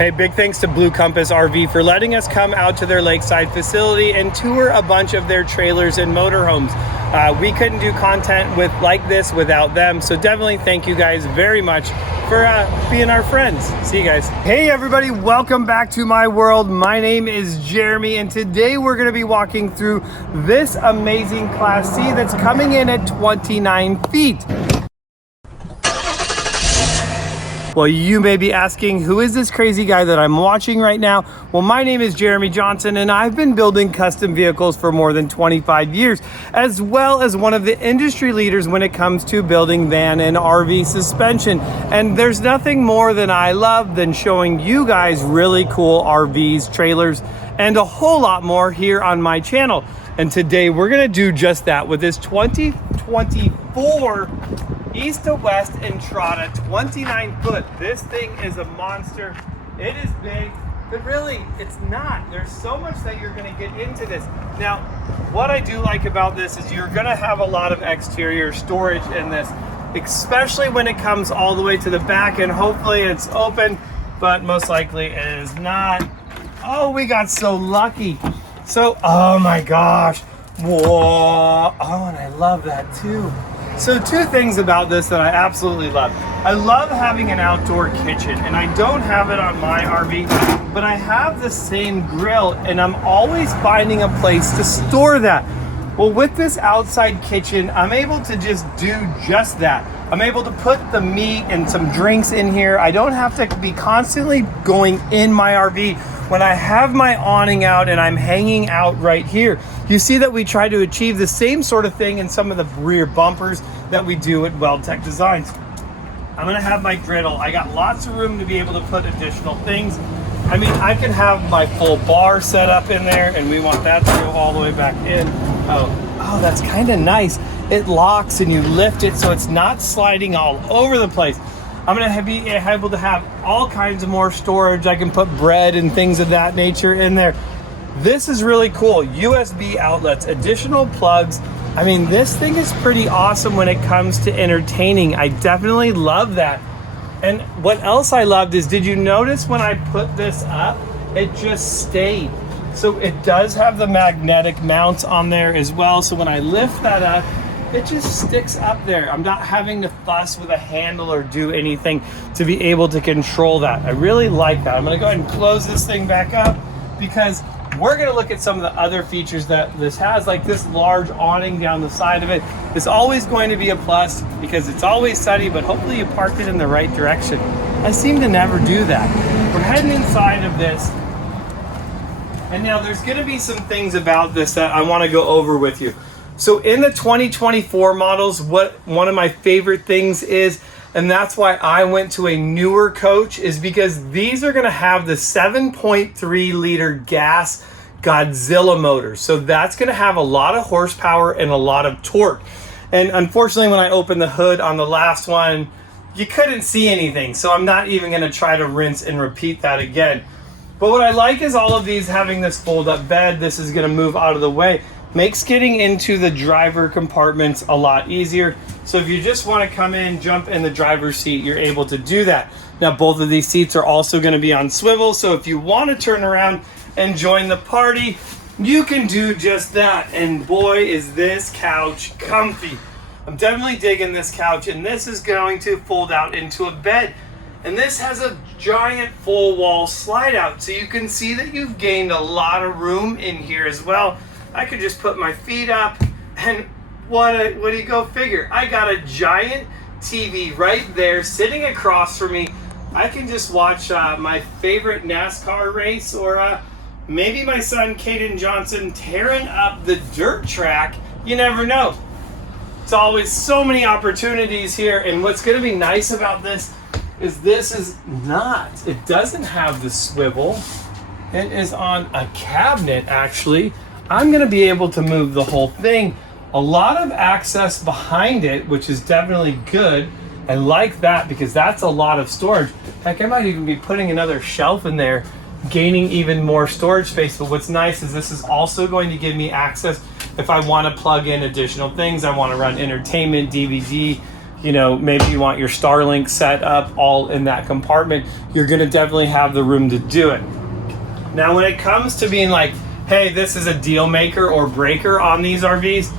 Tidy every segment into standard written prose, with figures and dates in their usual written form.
Hey, big thanks to Blue Compass RV for letting us come out to their lakeside facility and tour a bunch of their trailers and motorhomes. We couldn't do content like this without them, so definitely thank you guys very much for being our friends. See you guys. Hey everybody, welcome back to my world. My name is Jeremy, and today we're going to be walking through this amazing Class C that's coming in at 29 feet. Well, you may be asking, who is this crazy guy that I'm watching right now? Well, my name is Jeremy Johnson, and I've been building custom vehicles for more than 25 years, as well as one of the industry leaders when it comes to building van and RV suspension. And there's nothing more than I love than showing you guys really cool RVs, trailers, and a whole lot more here on my channel. And today we're gonna do just that with this 2024 East to West Entrada 29 foot. This thing is a monster. It is big, but really it's not. There's so much that you're gonna get into this. Now, what I do like about this is you're gonna have a lot of exterior storage in this, especially when it comes all the way to the back, and hopefully it's open, but most likely it is not. Oh, we got so lucky. So, oh my gosh. Whoa. Oh, and I love that too. So two things about this that I absolutely love. I love having an outdoor kitchen, and I don't have it on my RV, but I have the same grill, and I'm always finding a place to store that. Well, with this outside kitchen, I'm able to just do just that. I'm able to put the meat and some drinks in here. I don't have to be constantly going in my RV when I have my awning out and I'm hanging out right here. You see that we try to achieve the same sort of thing in some of the rear bumpers that we do at Weldtech Designs. I'm gonna have my griddle. I got lots of room to be able to put additional things. I mean, I can have my full bar set up in there, and we want that to go all the way back in. Oh, that's kind of nice. It locks and you lift it so it's not sliding all over the place. I'm gonna be able to have all kinds of more storage. I can put bread and things of that nature in there. This is really cool. USB outlets, additional plugs. I mean, this thing is pretty awesome when it comes to entertaining. I definitely love that. And what else I loved is, did you notice when I put this up, it just stayed. So it does have the magnetic mounts on there as well. So when I lift that up, it just sticks up there. I'm not having to fuss with a handle or do anything to be able to control that. I really like that. I'm gonna go ahead and close this thing back up because we're gonna look at some of the other features that this has, like this large awning down the side of it. It's always going to be a plus because it's always sunny, but hopefully you parked it in the right direction. I seem to never do that. We're heading inside of this. And now there's gonna be some things about this that I wanna go over with you. So in the 2024 models, what one of my favorite things is, and that's why I went to a newer coach, is because these are gonna have the 7.3 liter gas Godzilla motor. So that's gonna have a lot of horsepower and a lot of torque. And unfortunately, when I opened the hood on the last one, you couldn't see anything. So I'm not even gonna try to rinse and repeat that again. But what I like is all of these having this fold up bed. This is gonna move out of the way. Makes getting into the driver compartments a lot easier. So if you just want to come in, jump in the driver's seat, you're able to do that. Now, both of these seats are also going to be on swivel. So if you want to turn around and join the party, you can do just that. And boy, is this couch comfy. I'm definitely digging this couch, and this is going to fold out into a bed. And this has a giant full wall slide out. So you can see that you've gained a lot of room in here as well. I could just put my feet up, and what do you go figure? I got a giant TV right there sitting across from me. I can just watch my favorite NASCAR race, or maybe my son Caden Johnson tearing up the dirt track. You never know. It's always so many opportunities here, and what's going to be nice about this is it doesn't have the swivel. It is on a cabinet, actually. I'm gonna be able to move the whole thing. A lot of access behind it, which is definitely good. I like that because that's a lot of storage. Heck, I might even be putting another shelf in there, gaining even more storage space. But what's nice is this is also going to give me access if I want to plug in additional things. I want to run entertainment, DVD, you know, maybe you want your Starlink set up all in that compartment, you're gonna definitely have the room to do it. Now, when it comes to being like, hey, this is a deal maker or breaker on these RVs,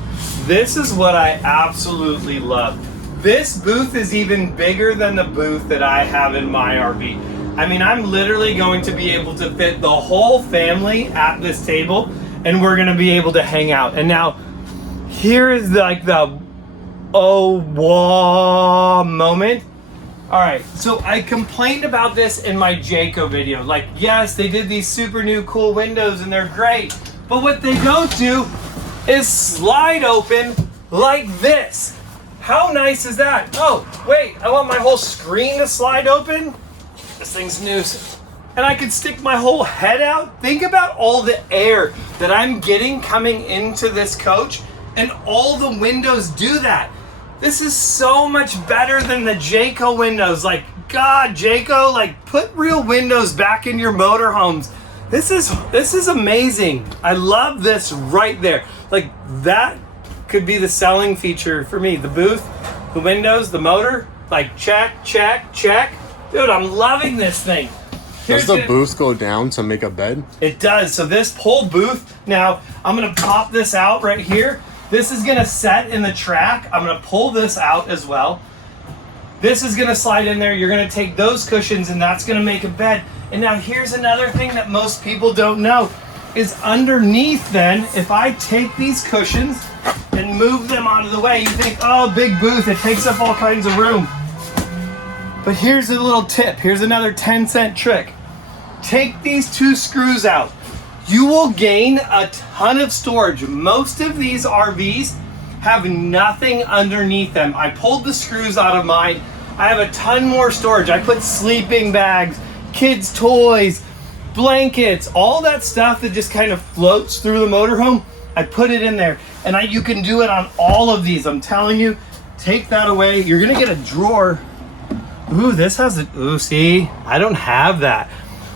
this is what I absolutely love. This booth is even bigger than the booth that I have in my RV. I mean, I'm literally going to be able to fit the whole family at this table, and we're gonna be able to hang out. And now, here is like the oh wow moment. All right, so I complained about this in my Jayco video. Like, yes, they did these super new cool windows and they're great, but what they don't do is slide open like this. How nice is that? Oh, wait, I want my whole screen to slide open? This thing's nuisance. And I could stick my whole head out. Think about all the air that I'm getting coming into this coach, and all the windows do that. This is so much better than the Jayco windows. Like, God, Jayco, like, put real windows back in your motorhomes. This is amazing. I love this right there. Like, that could be the selling feature for me. The booth, the windows, the motor, like, check, check, check. Dude, I'm loving this thing. Does the booth go down to make a bed? It does. So this whole booth, now I'm gonna pop this out right here. This is gonna set in the track. I'm gonna pull this out as well. This is gonna slide in there. You're gonna take those cushions and that's gonna make a bed. And now here's another thing that most people don't know is underneath then, if I take these cushions and move them out of the way, you think, oh, big booth, it takes up all kinds of room. But here's a little tip. Here's another 10-cent trick. Take these two screws out. You will gain a ton of storage. Most of these RVs have nothing underneath them. I pulled the screws out of mine. I have a ton more storage. I put sleeping bags, kids' toys, blankets, all that stuff that just kind of floats through the motorhome. I put it in there, and you can do it on all of these. I'm telling you, take that away. You're gonna get a drawer. Ooh, this has a, ooh, see, I don't have that.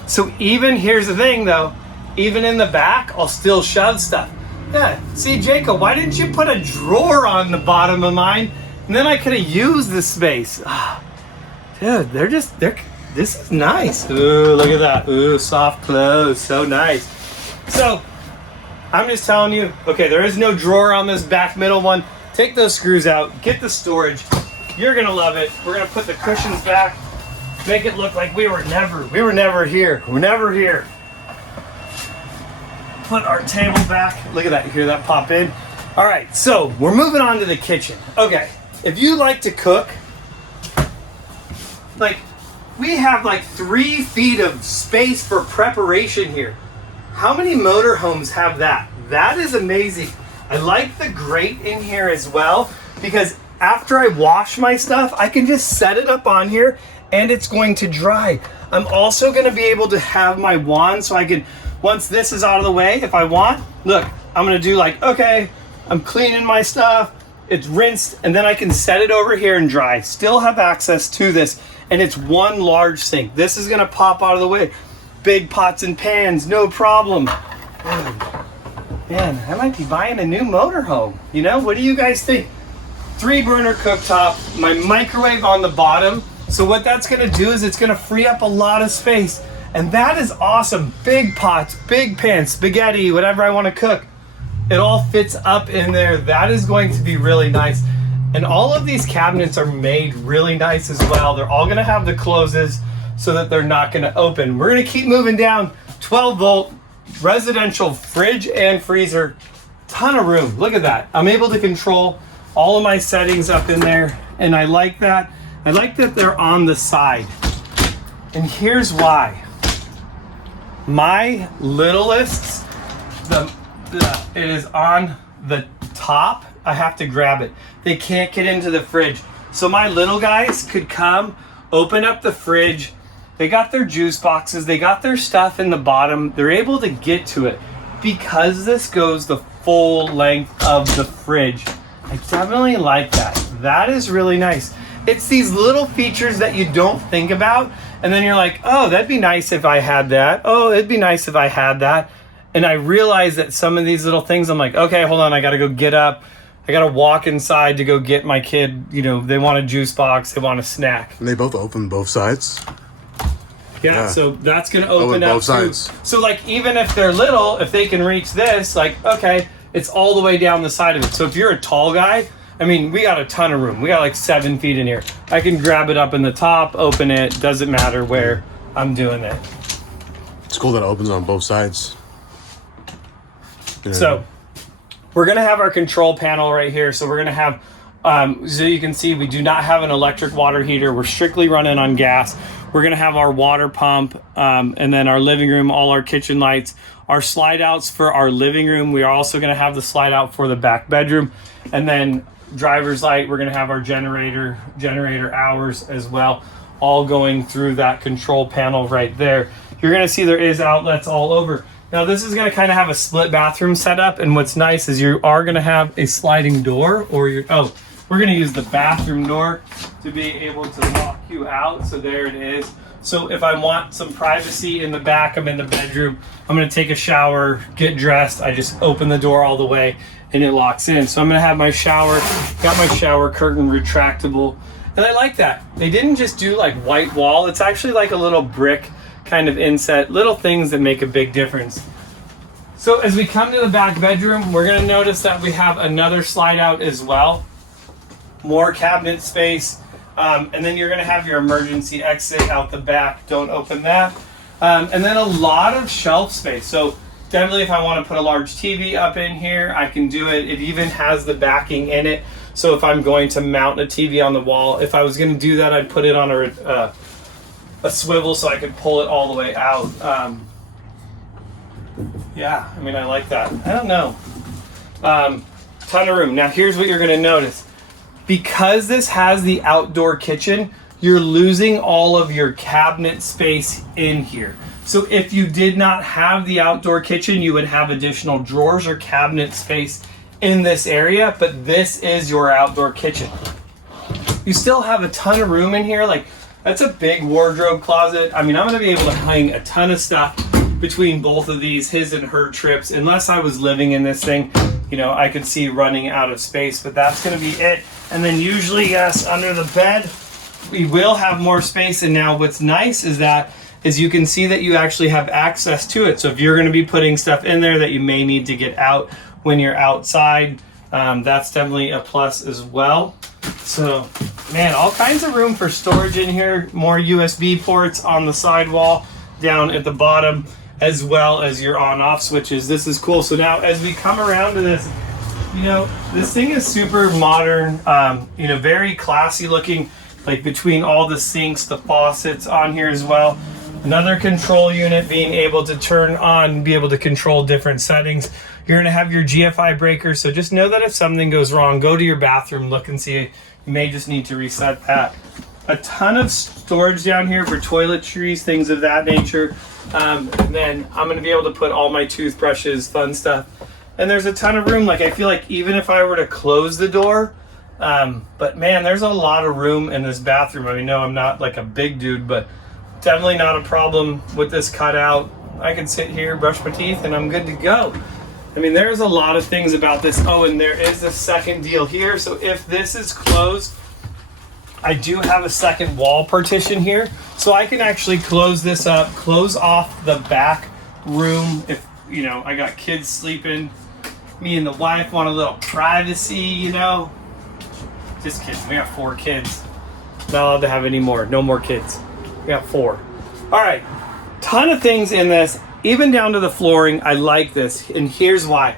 So even, here's the thing though, even in the back, I'll still shove stuff. Yeah, see, Jacob, why didn't you put a drawer on the bottom of mine? And then I could have used this space. Ah, dude, this is nice. Ooh, look at that. Ooh, soft clothes, so nice. So, I'm just telling you, okay, there is no drawer on this back middle one. Take those screws out, get the storage. You're gonna love it. We're gonna put the cushions back, make it look like we were never here. We're never here. Put our table back. Look at that, you hear that pop in? All right, so we're moving on to the kitchen. Okay, if you like to cook, like, we have like 3 feet of space for preparation here. How many motorhomes have that? That is amazing. I like the grate in here as well, because after I wash my stuff, I can just set it up on here and it's going to dry. I'm also gonna be able to have my wand so I can, once this is out of the way, if I want, look, I'm gonna do like, okay, I'm cleaning my stuff, it's rinsed, and then I can set it over here and dry. Still have access to this, and it's one large sink. This is gonna pop out of the way. Big pots and pans, no problem. Man, I might be buying a new motorhome. You know, what do you guys think? 3-burner cooktop, my microwave on the bottom. So what that's gonna do is it's gonna free up a lot of space. And that is awesome. Big pots, big pans, spaghetti, whatever I wanna cook. It all fits up in there. That is going to be really nice. And all of these cabinets are made really nice as well. They're all gonna have the closes so that they're not gonna open. We're gonna keep moving down. 12-volt residential fridge and freezer. Ton of room, look at that. I'm able to control all of my settings up in there, and I like that. I like that they're on the side. And here's why. My littlest, it is on the top. I have to grab it. They can't get into the fridge. So my little guys could come, open up the fridge. They got their juice boxes. They got their stuff in the bottom. They're able to get to it because this goes the full length of the fridge. I definitely like that. That is really nice. It's these little features that you don't think about, and then you're like, oh, that'd be nice if I had that. Oh, it'd be nice if I had that. And I realize that some of these little things, I'm like, okay, hold on, I gotta go get up, I gotta walk inside to go get my kid, you know, they want a juice box, they want a snack. And they both open both sides. Yeah, so that's gonna open up both sides. So like even if they're little, if they can reach this, like okay, it's all the way down the side of it. So if you're a tall guy, I mean, we got a ton of room. We got like 7 feet in here. I can grab it up in the top, open it, doesn't matter where I'm doing it. It's cool that it opens on both sides. Yeah. So we're gonna have our control panel right here. So we're gonna have, so you can see we do not have an electric water heater. We're strictly running on gas. We're gonna have our water pump, and then our living room, all our kitchen lights, our slide outs for our living room. We are also gonna have the slide out for the back bedroom, and then driver's light. We're gonna have our generator hours as well, all going through that control panel right there. You're gonna see there is outlets all over. Now this is gonna kind of have a split bathroom setup, and what's nice is you are gonna have a sliding door, or we're gonna use the bathroom door to be able to lock you out. So there it is. So if I want some privacy in the back, I'm in the bedroom, I'm gonna take a shower, get dressed, I just open the door all the way and it locks in. So I'm gonna have my shower, got my shower curtain retractable, and I like that. They didn't just do like white wall, it's actually like a little brick kind of inset, little things that make a big difference. So as we come to the back bedroom, we're gonna notice that we have another slide out as well, more cabinet space, and then you're gonna have your emergency exit out the back, don't open that. And then a lot of shelf space. So definitely if I wanna put a large TV up in here, I can do it. It even has the backing in it. So if I'm going to mount a TV on the wall, if I was gonna do that, I'd put it on a swivel so I could pull it all the way out. Yeah, I mean, I like that. I don't know. Ton of room. Now here's what you're gonna notice. Because this has the outdoor kitchen, you're losing all of your cabinet space in here. So if you did not have the outdoor kitchen, you would have additional drawers or cabinet space in this area, but this is your outdoor kitchen. You still have a ton of room in here. Like, that's a big wardrobe closet. I mean, I'm gonna be able to hang a ton of stuff between both of these, his and her trips. Unless I was living in this thing, you know, I could see running out of space, but that's gonna be it. And then usually, yes, under the bed, we will have more space. And now what's nice is you can see that you actually have access to it. So if you're gonna be putting stuff in there that you may need to get out when you're outside, that's definitely a plus as well. So, man, all kinds of room for storage in here. More USB ports on the sidewall down at the bottom, as well as your on-off switches. This is cool. So now as we come around to this, you know, this thing is super modern, you know, very classy looking, like between all the sinks, the faucets on here as well. Another control unit being able to turn on, be able to control different settings. You're gonna have your GFI breaker, so just know that if something goes wrong, go to your bathroom, look and see. You may just need to reset that. A ton of storage down here for toiletries, things of that nature. And then I'm gonna be able to put all my toothbrushes, fun stuff. And there's a ton of room. Like, I feel like even if I were to close the door, but man, there's a lot of room in this bathroom. I mean, no, I'm not like a big dude, but definitely not a problem with this cutout. I can sit here, brush my teeth, and I'm good to go. I mean, there's a lot of things about this. Oh, and there is a second deal here. So if this is closed, I do have a second wall partition here. So I can actually close this up, close off the back room. If, you know, I got kids sleeping, me and the wife want a little privacy, you know. Just kidding, we got 4 kids. Not allowed to have any more, no more kids. We got 4. All right, ton of things in this, even down to the flooring. I like this, and here's why.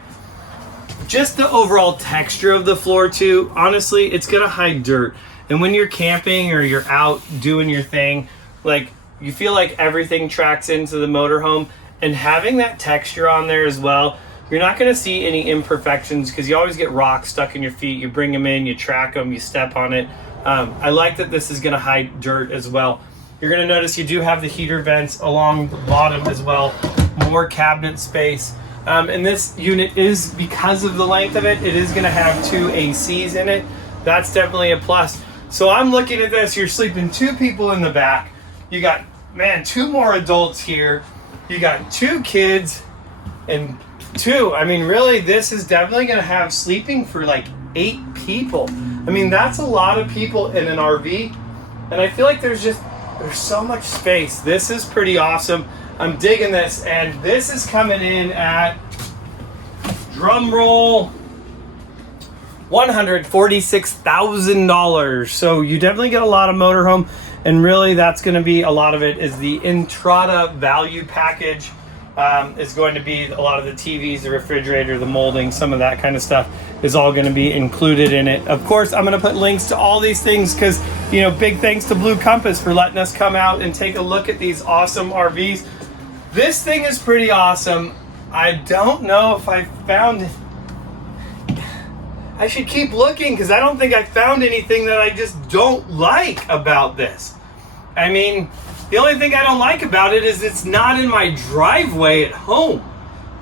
Just the overall texture of the floor too, honestly, it's gonna hide dirt. And when you're camping or you're out doing your thing, like, you feel like everything tracks into the motorhome, and having that texture on there as well, you're not gonna see any imperfections, because you always get rocks stuck in your feet. You bring them in, you track them, you step on it. I like that this is gonna hide dirt as well. You're gonna notice you do have the heater vents along the bottom as well, more cabinet space. And this unit is, because of the length of it, it is gonna have 2 ACs in it. That's definitely a plus. So I'm looking at this, you're sleeping 2 people in the back. You got, man, 2 more adults here. You got 2 kids and 2. I mean, really, this is definitely gonna have sleeping for like 8 people. I mean, that's a lot of people in an RV. And I feel like there's so much space. This is pretty awesome. I'm digging this. And this is coming in at, drum roll, $146,000. So you definitely get a lot of motorhome, and really that's going to be a lot of it is the Entrada value package. Is going to be a lot of the TVs, the refrigerator, the molding, some of that kind of stuff is all going to be included in it. Of course, I'm going to put links to all these things because, you know, big thanks to Blue Compass for letting us come out and take a look at these awesome RVs. This thing is pretty awesome. I don't know if I found it. I should keep looking because I don't think I found anything that I just don't like about this. I mean, the only thing I don't like about it is it's not in my driveway at home.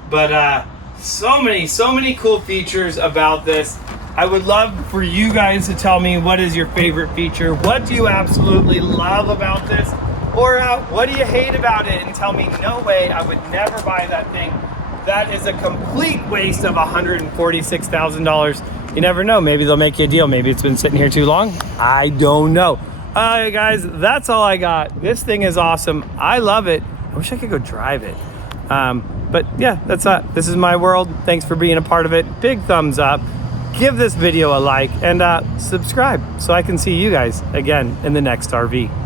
But so many cool features about this. I would love for you guys to tell me what is your favorite feature. What do you absolutely love about this? Or what do you hate about it? And tell me, no way, I would never buy that thing. That is a complete waste of $146,000. You never know, maybe they'll make you a deal. Maybe it's been sitting here too long. I don't know. All right, guys, that's all I got. This thing is awesome. I love it. I wish I could go drive it. But yeah, that's it. This is my world. Thanks for being a part of it. Big thumbs up. Give this video a like and subscribe so I can see you guys again in the next RV.